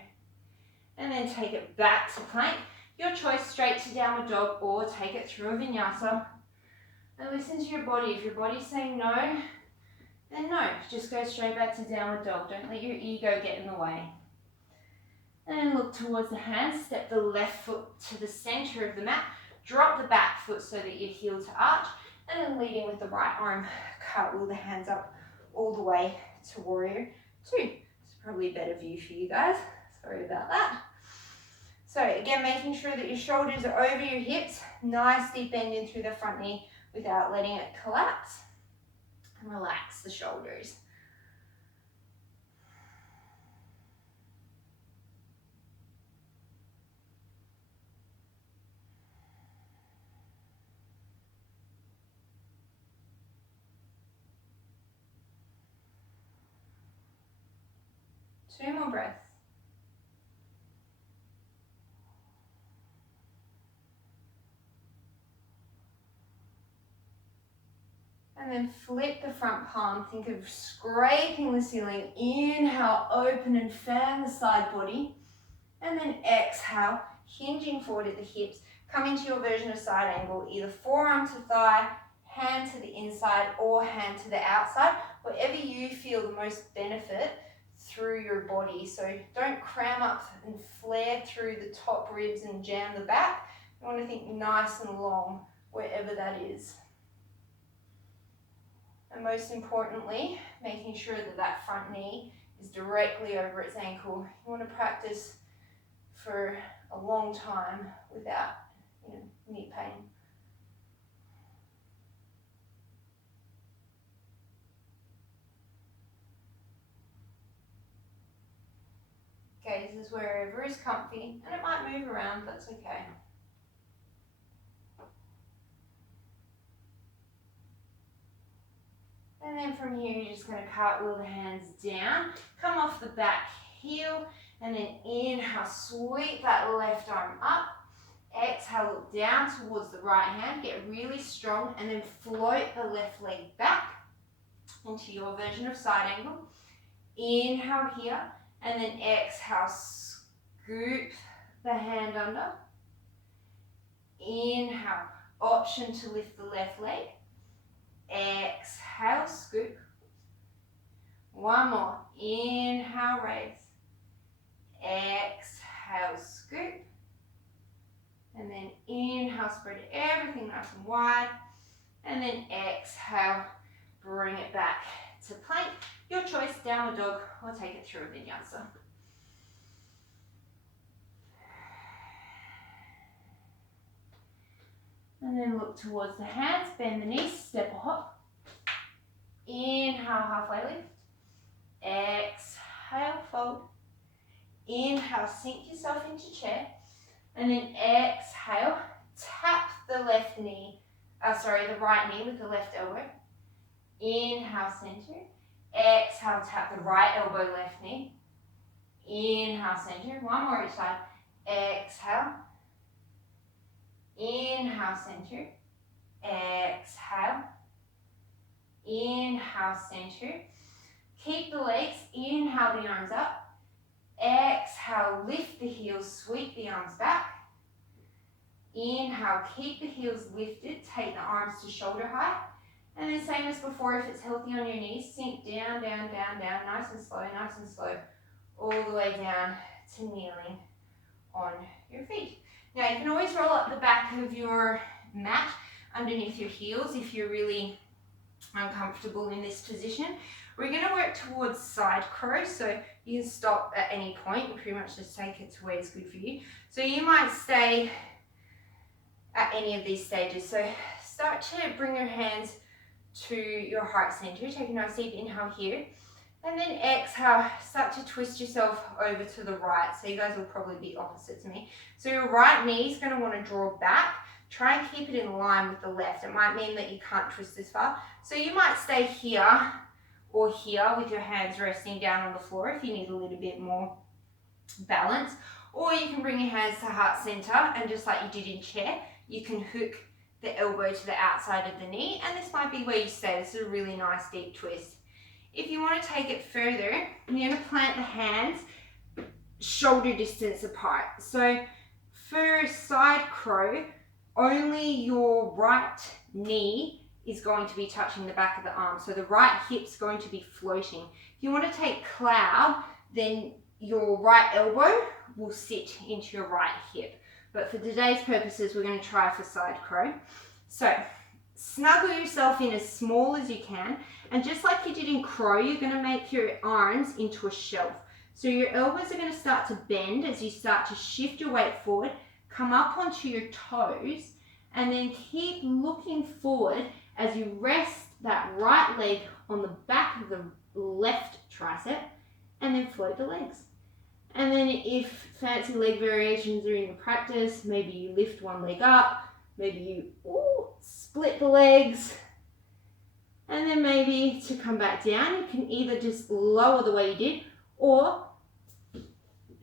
And then take it back to plank. Your choice, straight to downward dog or take it through a vinyasa. And listen to your body. If your body's saying no, then no. Just go straight back to downward dog. Don't let your ego get in the way. And then look towards the hands. Step the left foot to the center of the mat. Drop the back foot so that your heel to arch. And then leading with the right arm, cartwheel the hands up all the way to warrior two. It's probably a better view for you guys. Sorry about that. So again, making sure that your shoulders are over your hips. Nice deep bend in through the front knee without letting it collapse. And relax the shoulders. Two more breaths. And then flip the front palm. Think of scraping the ceiling. Inhale, open and fan the side body. And then exhale, hinging forward at the hips. Come into your version of side angle, either forearm to thigh, hand to the inside, or hand to the outside. Whatever you feel the most benefit through your body. So don't cram up and flare through the top ribs and jam the back. You want to think nice and long wherever that is. And most importantly, making sure that that front knee is directly over its ankle. You want to practice for a long time without, knee pain. Gaze is wherever is comfy, and it might move around, that's okay. And then from here, you're just going to cartwheel the hands down, come off the back heel, and then inhale, sweep that left arm up. Exhale, look down towards the right hand, get really strong, and then float the left leg back into your version of side angle. Inhale here. And then exhale, scoop the hand under. Inhale, option to lift the left leg. Exhale, scoop. One more. Inhale, raise. Exhale, scoop. And then inhale, spread everything nice and wide. And then exhale, bring it back to plank. Your choice, downward dog, or take it through a vinyasa. And then look towards the hands, bend the knees, step or hop. Inhale, halfway lift. Exhale, fold. Inhale, sink yourself into chair. And then exhale, tap the right knee with the left elbow. Inhale, center. Exhale, tap the right elbow, left knee. Inhale, center. One more each side. Exhale. Inhale, center. Exhale. Inhale, center. Keep the legs. Inhale, the arms up. Exhale, lift the heels, sweep the arms back. Inhale, keep the heels lifted, take the arms to shoulder height. And then same as before, if it's healthy on your knees, sink down, down, down, down, nice and slow, all the way down to kneeling on your feet. Now you can always roll up the back of your mat underneath your heels if you're really uncomfortable in this position. We're going to work towards side crow, so you can stop at any point and pretty much just take it to where it's good for you. So you might stay at any of these stages. So start to bring your hands to your heart center. Take a nice deep inhale here. And then exhale, start to twist yourself over to the right. So you guys will probably be opposite to me. So your right knee is going to want to draw back. Try and keep it in line with the left. It might mean that you can't twist this far. So you might stay here or here with your hands resting down on the floor if you need a little bit more balance. Or you can bring your hands to heart center, and just like you did in chair, you can hook the elbow to the outside of the knee, and this might be where you stay. This is a really nice deep twist. If you want to take it further, you're going to plant the hands shoulder distance apart. So for side crow, only your right knee is going to be touching the back of the arm. So the right hip's going to be floating. If you want to take cloud, then your right elbow will sit into your right hip. But for today's purposes, we're going to try for side crow. So snuggle yourself in as small as you can. And just like you did in crow, you're going to make your arms into a shelf. So your elbows are going to start to bend as you start to shift your weight forward, come up onto your toes, and then keep looking forward as you rest that right leg on the back of the left tricep, and then float the legs. And then if fancy leg variations are in your practice, maybe you lift one leg up, maybe you split the legs, and then maybe to come back down, you can either just lower the way you did, or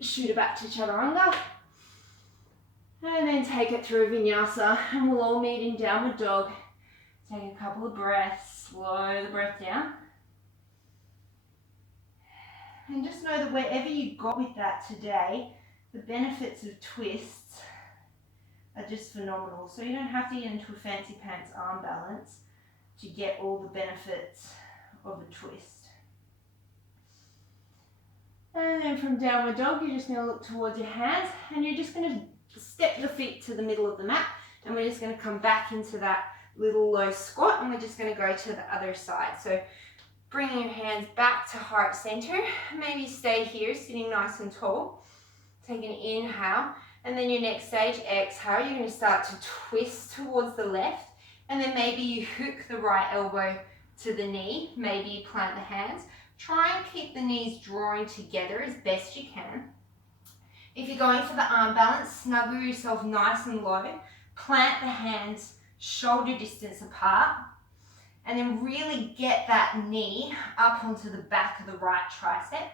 shoot it back to chaturanga, and then take it through a vinyasa, and we'll all meet in downward dog. Take a couple of breaths, slow the breath down. And just know that wherever you got with that today, the benefits of twists are just phenomenal. So you don't have to get into a fancy pants arm balance to get all the benefits of a twist. And then from downward dog, you're just going to look towards your hands, and you're just going to step the feet to the middle of the mat, and we're just going to come back into that little low squat, and we're just going to go to the other side. So bringing your hands back to heart center, maybe stay here sitting nice and tall. Take an inhale, and then your next stage, exhale, you're going to start to twist towards the left, and then maybe you hook the right elbow to the knee, maybe you plant the hands. Try and keep the knees drawing together as best you can. If you're going for the arm balance, snuggle yourself nice and low, plant the hands shoulder distance apart, and then really get that knee up onto the back of the right tricep.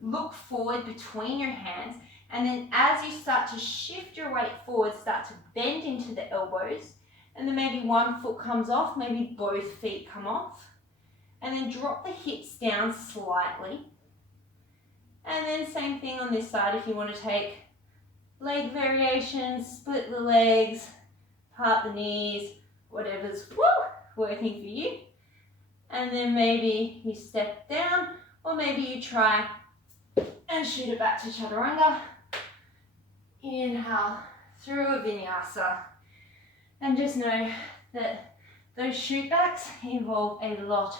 Look forward between your hands, and then as you start to shift your weight forward, start to bend into the elbows, and then maybe one foot comes off, maybe both feet come off, and then drop the hips down slightly. And then same thing on this side, if you want to take leg variations, split the legs, part the knees, whatever's working for you. And then maybe you step down, or maybe you try and shoot it back to chaturanga. Inhale through a vinyasa. And just know that those shoot backs involve a lot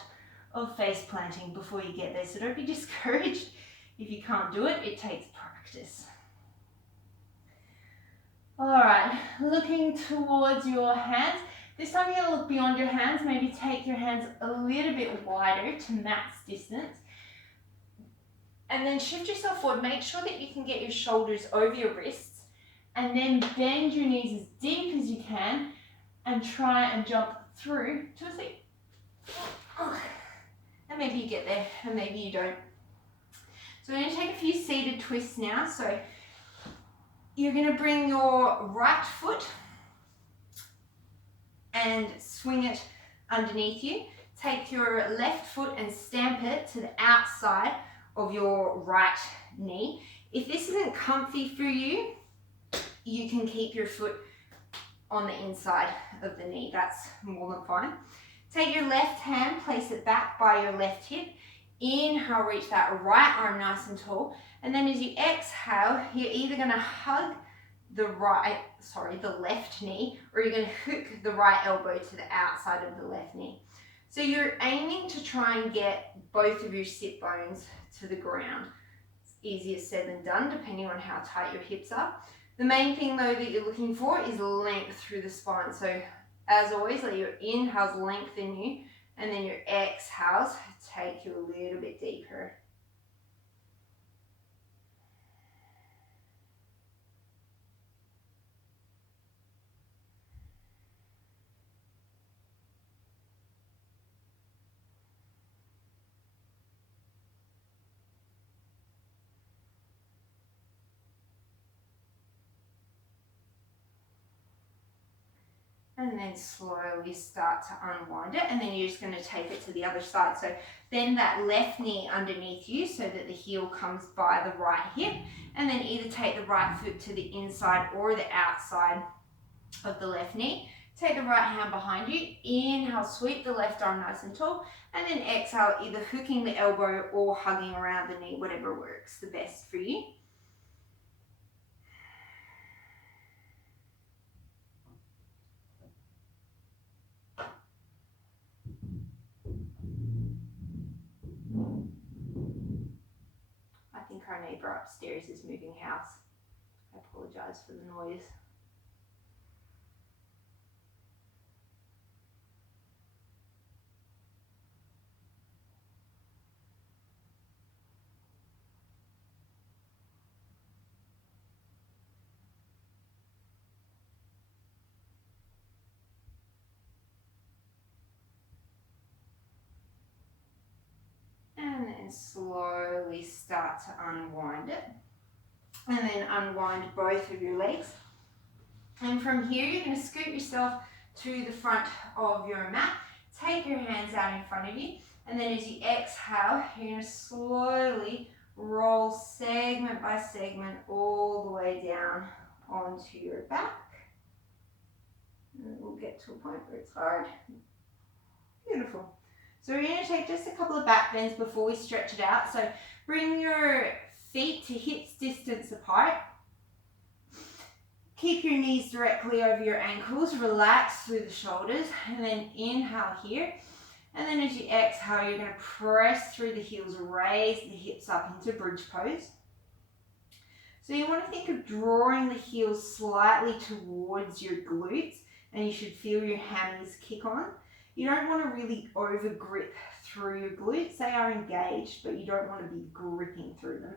of face planting before you get there. So don't be discouraged if you can't do it. It takes practice. All right, looking towards your hands. This time you're going to look beyond your hands. Maybe take your hands a little bit wider to max distance. And then shift yourself forward. Make sure that you can get your shoulders over your wrists. And then bend your knees as deep as you can. And try and jump through to a seat. And maybe you get there, and maybe you don't. So we're going to take a few seated twists now. So you're going to bring your right foot and swing it underneath you. take your left foot and stamp it to the outside of your right knee. If this isn't comfy for you, you can keep your foot on the inside of the knee. That's more than fine. Take your left hand, place it back by your left hip. Inhale, reach that right arm nice and tall. And then as you exhale, you're either going to hug the left knee, or you're going to hook the right elbow to the outside of the left knee. So you're aiming to try and get both of your sit bones to the ground. It's easier said than done, depending on how tight your hips are. The main thing though that you're looking for is length through the spine. So as always, let your inhales lengthen you, and then your exhales take you a little bit deeper. And then slowly start to unwind it, and then you're just going to take it to the other side. So then that left knee underneath you so that the heel comes by the right hip, and then either take the right foot to the inside or the outside of the left knee. Take the right hand behind you, inhale, sweep the left arm nice and tall, and then exhale, either hooking the elbow or hugging around the knee, whatever works the best for you. I think our neighbour upstairs is moving house. I apologise for the noise. And then slowly start to unwind it. And then unwind both of your legs. And from here, you're going to scoot yourself to the front of your mat. Take your hands out in front of you. And then as you exhale, you're going to slowly roll segment by segment all the way down onto your back. And we'll get to a point where it's hard. Beautiful. So we're going to take just a couple of back bends before we stretch it out. So bring your feet to hips distance apart. Keep your knees directly over your ankles. Relax through the shoulders. And then inhale here. And then as you exhale, you're going to press through the heels. Raise the hips up into bridge pose. So you want to think of drawing the heels slightly towards your glutes. And you should feel your hammies kick on. You don't want to really over grip through your glutes. They are engaged, but you don't want to be gripping through them.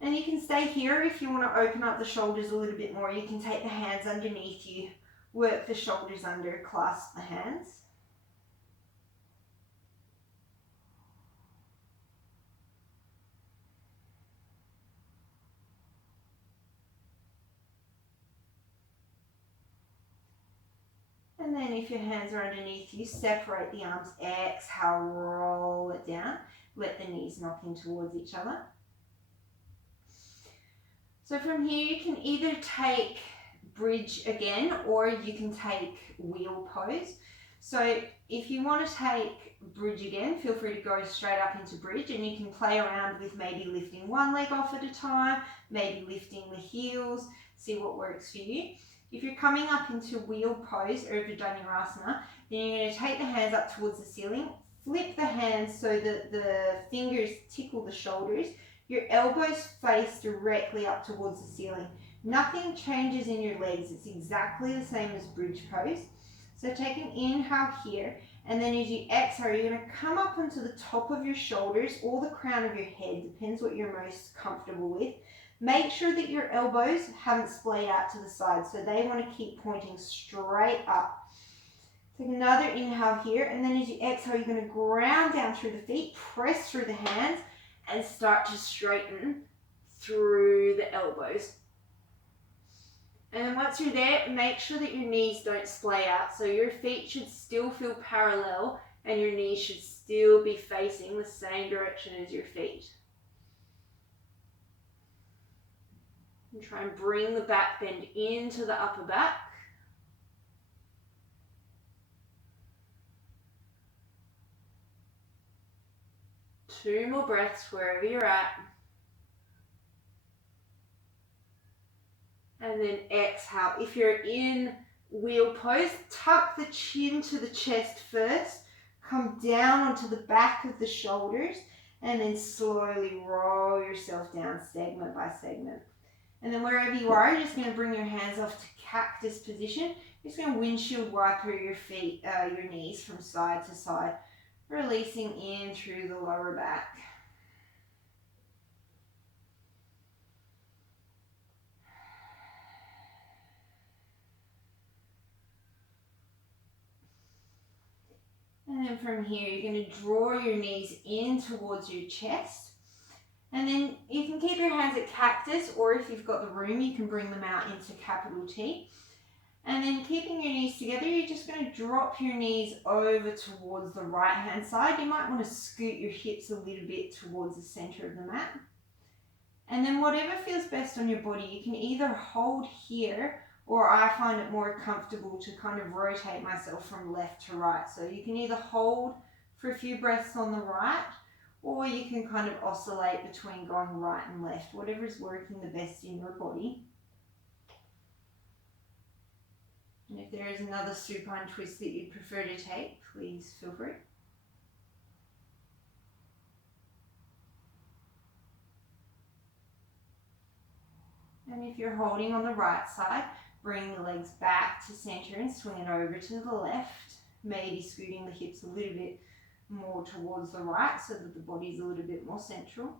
And you can stay here if you want to open up the shoulders a little bit more. You can take the hands underneath you, work the shoulders under, clasp the hands. And then if your hands are underneath you, separate the arms, exhale, roll it down. Let the knees knock in towards each other. So from here you can either take bridge again, or you can take wheel pose. So if you want to take bridge again, feel free to go straight up into bridge, and you can play around with maybe lifting one leg off at a time, maybe lifting the heels, see what works for you. If you're coming up into wheel pose, Urdhva Dhanurasana, then you're going to take the hands up towards the ceiling, flip the hands so that the fingers tickle the shoulders, your elbows face directly up towards the ceiling. Nothing changes in your legs, it's exactly the same as bridge pose. So take an inhale here, and then as you exhale, you're going to come up onto the top of your shoulders or the crown of your head, depends what you're most comfortable with. Make sure that your elbows haven't splayed out to the side, so they want to keep pointing straight up. Take another inhale here, and then as you exhale, you're going to ground down through the feet, press through the hands, and start to straighten through the elbows. And then once you're there, make sure that your knees don't splay out, so your feet should still feel parallel and your knees should still be facing the same direction as your feet. And try and bring the back bend into the upper back. Two more breaths wherever you're at. And then exhale. If you're in wheel pose, tuck the chin to the chest first. Come down onto the back of the shoulders and then slowly roll yourself down segment by segment. And then wherever you are, you're just going to bring your hands off to cactus position. You're just going to windshield wiper your feet, your knees from side to side, releasing in through the lower back. And then from here, you're going to draw your knees in towards your chest. And then you can keep your hands at cactus, or if you've got the room, you can bring them out into capital T. And then keeping your knees together, you're just going to drop your knees over towards the right hand side. You might want to scoot your hips a little bit towards the center of the mat. And then whatever feels best on your body, you can either hold here, or I find it more comfortable to kind of rotate myself from left to right. So you can either hold for a few breaths on the right, or you can kind of oscillate between going right and left, whatever is working the best in your body. And if there is another supine twist that you'd prefer to take, please feel free. And if you're holding on the right side, bring the legs back to center and swing it over to the left. Maybe scooting the hips a little bit more towards the right so that the body's a little bit more central.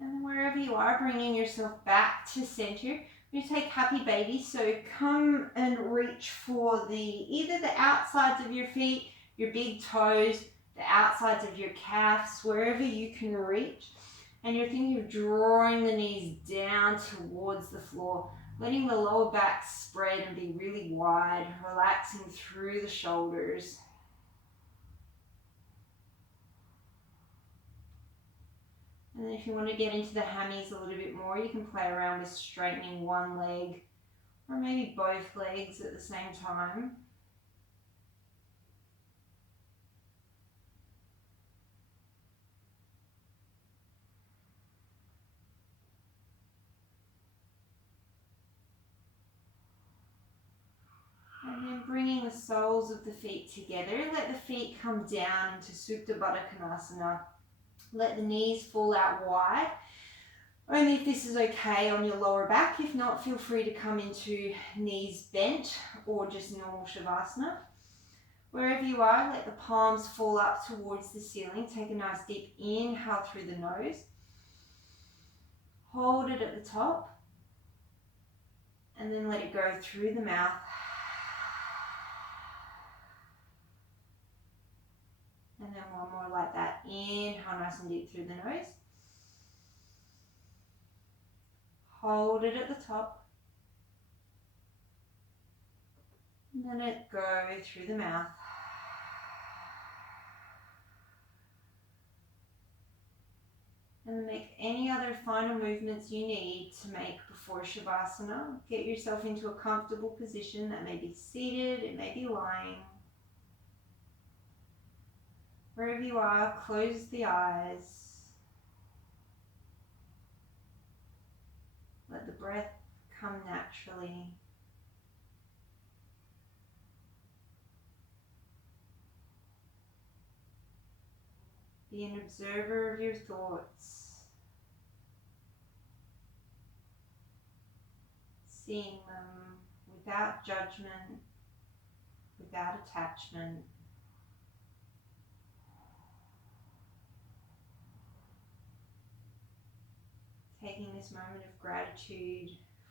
And wherever you are, bringing yourself back to center. You take happy baby, so come and reach for either the outsides of your feet, your big toes, the outsides of your calves, wherever you can reach. And you're thinking of drawing the knees down towards the floor, letting the lower back spread and be really wide, relaxing through the shoulders. And then if you want to get into the hammies a little bit more, you can play around with straightening one leg or maybe both legs at the same time. And then bringing the soles of the feet together, let the feet come down into Supta Baddha Konasana. Let the knees fall out wide. Only if this is okay on your lower back. If not, feel free to come into knees bent or just normal Shavasana. Wherever you are, let the palms fall up towards the ceiling. Take a nice deep inhale through the nose. Hold it at the top. And then let it go through the mouth. And then one more like that. Inhale nice and deep through the nose. Hold it at the top. And then let it go through the mouth. And then make any other final movements you need to make before Shavasana. Get yourself into a comfortable position. That may be seated, it may be lying. Wherever you are, close the eyes. Let the breath come naturally. Be an observer of your thoughts, seeing them without judgment, without attachment. Taking this moment of gratitude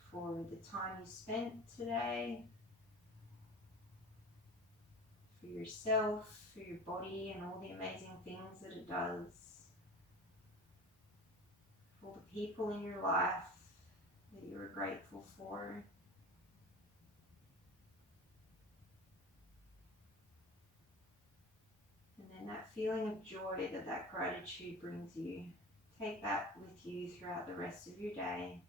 for the time you spent today, for yourself, for your body, and all the amazing things that it does, for all the people in your life that you're grateful for. And then that feeling of joy that gratitude brings you, take that with you throughout the rest of your day.